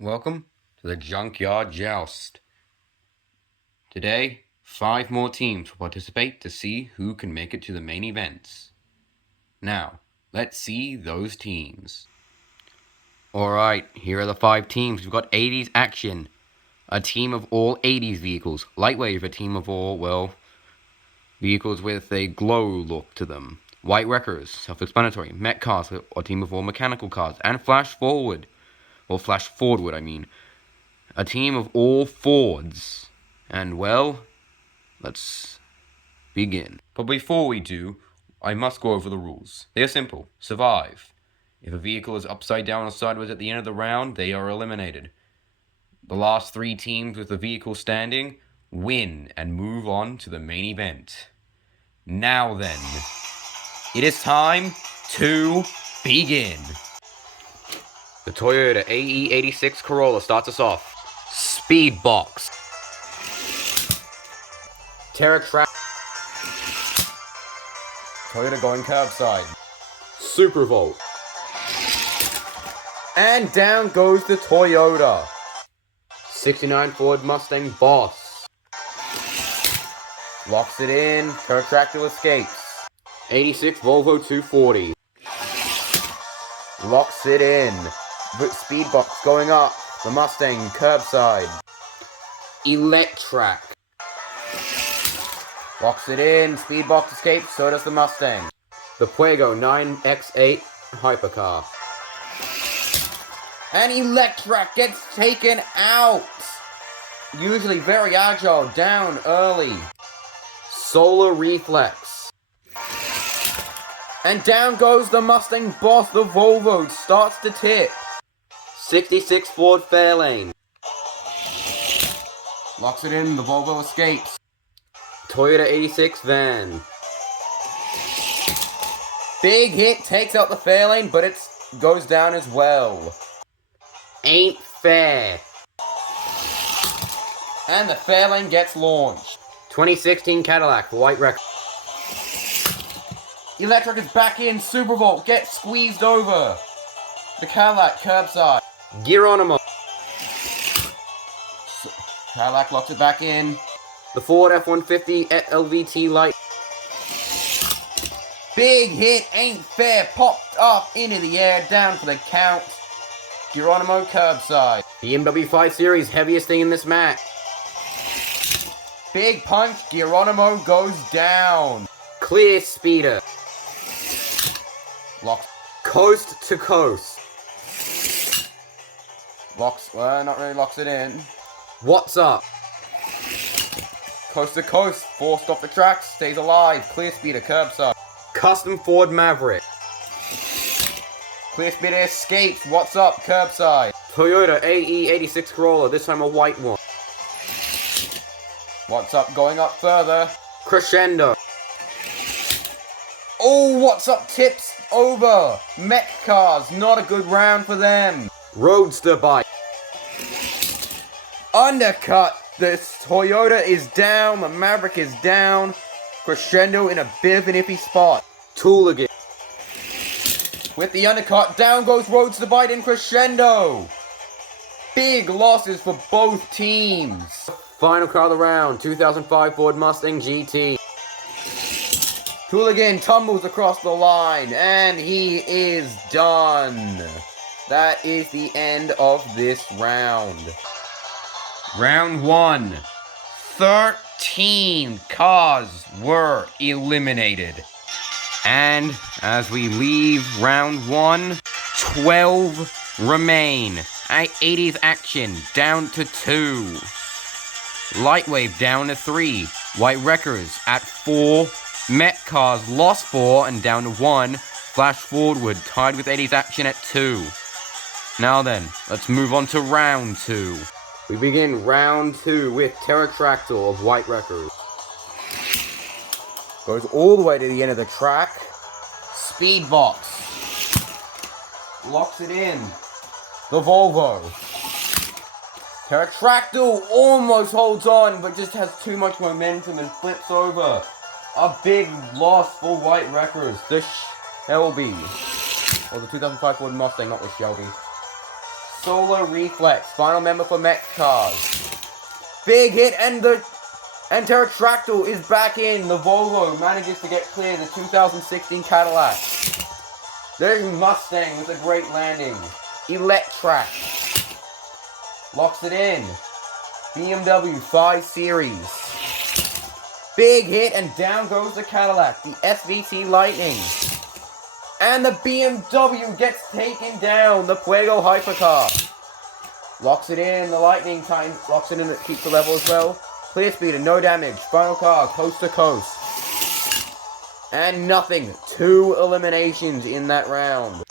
Welcome to the Junkyard Joust. Today, 5 more teams will participate to see who can make it to the main events. Now, let's see those teams. Alright, here are the 5 teams. We've got 80s action. A team of all 80s vehicles. Lightwave, a team of all, vehicles with a glow look to them. White Wreckers, self-explanatory. Met Cars, a team of all mechanical cars. And Flash Forward. Or Flash Forward, I mean. A team of all Fords. And let's begin. But before we do, I must go over the rules. They are simple. Survive. If a vehicle is upside down or sideways at the end of the round, they are eliminated. The last 3 teams with the vehicle standing win and move on to the main event. Now then, it is time to begin. The Toyota AE86 Corolla starts us off. Speed Box. Track. Toyota going curbside. Super Volt. And down goes the Toyota. 69 Ford Mustang Boss. Locks it in. Pterodactyl escapes. 86 Volvo 240. Locks it in. Speed Box going up. The Mustang curbside. Electrac. Locks it in. Speed Box escapes. So does the Mustang. The Fuego 9X8 Hypercar. And Electrac gets taken out. Usually very agile. Down early. Solar Reflex. And down goes the Mustang Boss. The Volvo starts to tip. 66 Ford Fairlane. Locks it in. The Volvo escapes. Toyota 86 van. Big hit, takes out the Fairlane, but it goes down as well. Ain't fair. And the Fairlane gets launched. 2016 Cadillac for White Wreck. Electric is back in. Supervolt gets squeezed over. The Cadillac curbside. Geronimo. Cadillac locks it back in. The Ford F-150 LVT light. Big hit, ain't fair, popped up into the air, down for the count. Geronimo curbside. BMW 5 Series, heaviest thing in this match. Big punch, Geronimo goes down. Clear speeder. Locks. Coast to coast. Locks, not really locks it in. What's up? Coast to coast, forced off the tracks, stays alive. Clear speeder, curbside. Custom Ford Maverick. Clear speeder escapes. What's up, curbside. Toyota AE86 Corolla, this time a white one. What's up, going up further. Crescendo. Oh, what's up, tips over. Mech cars, not a good round for them. Roadster bike. Undercut. This Toyota is down, the Maverick is down. Crescendo in a bit of an iffy spot. Tooligan. With the undercut, down goes Roadster bike in Crescendo. Big losses for both teams. Final car of the round, 2005 Ford Mustang GT. Tooligan tumbles across the line, and he is done. That is the end of this round. Round 1. 13 cars were eliminated. And as we leave round 1, 12 remain. 80s action down to 2. Lightwave down to 3. White Wreckers at 4. Met Cars lost 4 and down to 1. Flash Forward tied with 80s action at 2. Now then, let's move on to round 2. We begin round 2 with Pterodactyl of White Wreckers. Goes all the way to the end of the track. Speed Box. Locks it in. The Volvo. Pterodactyl almost holds on, but just has too much momentum and flips over. A big loss for White Wreckers. The Shelby. Or the 2005 Ford Mustang, not the Shelby. Solar Reflex, final member for Met Cars. Big hit, and Pterodactyl is back in. The Volvo manages to get clear the 2016 Cadillac. There's Mustang with a great landing. Electrac locks it in. BMW 5 Series. Big hit, and down goes the Cadillac. The SVT Lightning. And the BMW gets taken down. The Fuego Hypercar locks it in. The Lightning time locks it in. It keeps the level as well. Clear speed and no damage. Final car, coast to coast. And nothing. 2 eliminations in that round.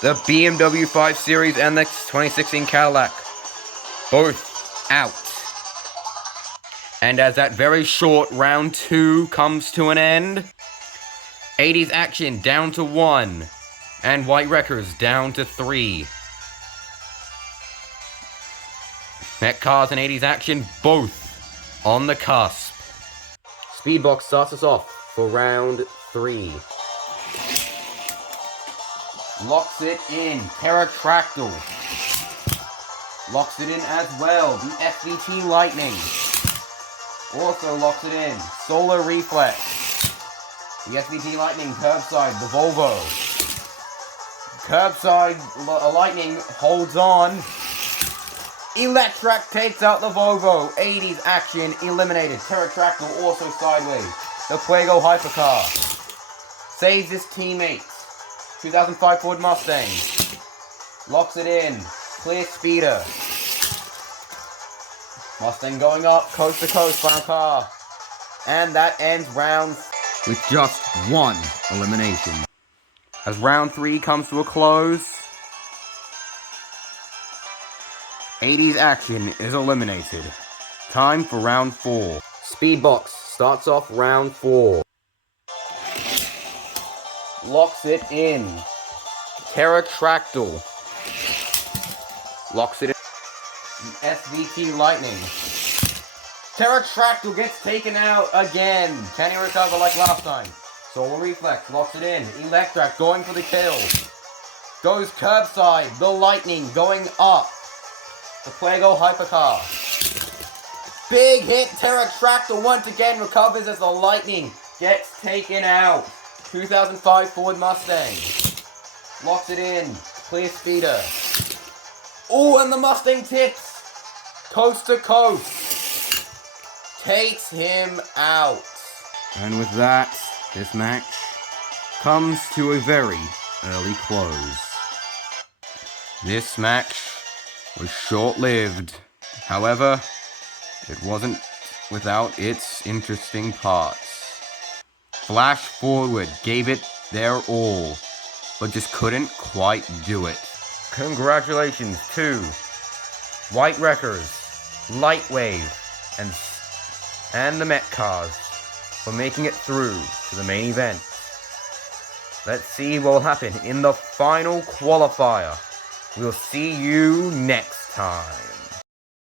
The BMW 5 Series and the 2016 Cadillac, both out. And as that very short round 2 comes to an end, 80s Action down to 1, and White Wreckers down to 3. Met Cars and 80s Action both on the cusp. Speedbox starts us off for round 3. Locks it in. Pterodactyl locks it in as well. The SVT Lightning also locks it in. Solar Reflex. The SVT Lightning curbside. The Volvo. Curbside Lightning holds on. Electrac takes out the Volvo. 80s Action eliminated. Pterodactyl also sideways. The Fuego Hypercar saves his teammates. 2005 Ford Mustang locks it in. Clear speeder. Mustang going up, coast to coast, final car. And that ends round with just 1 elimination. As round 3 comes to a close, 80s Action is eliminated. Time for round 4. Speedbox starts off round 4. Locks it in. Pterodactyl locks it in. The SVT Lightning. Pterodactyl gets taken out again. Can he recover like last time? Solar Reflex locks it in. Electrac going for the kill. Goes curbside. The Lightning going up. The Fuego Hypercar. Big hit. Pterodactyl once again recovers as the Lightning gets taken out. 2005 Ford Mustang locks it in. Clear speeder. Oh, and the Mustang tips. Coast to coast. Takes him out. And with that, this match comes to a very early close. This match was short-lived. However, it wasn't without its interesting parts. Flash Forward gave it their all, but just couldn't quite do it. Congratulations to White Wreckers, Lightwave, and the Met Cars for making it through to the main event. Let's see what will happen in the final qualifier. We'll see you next time.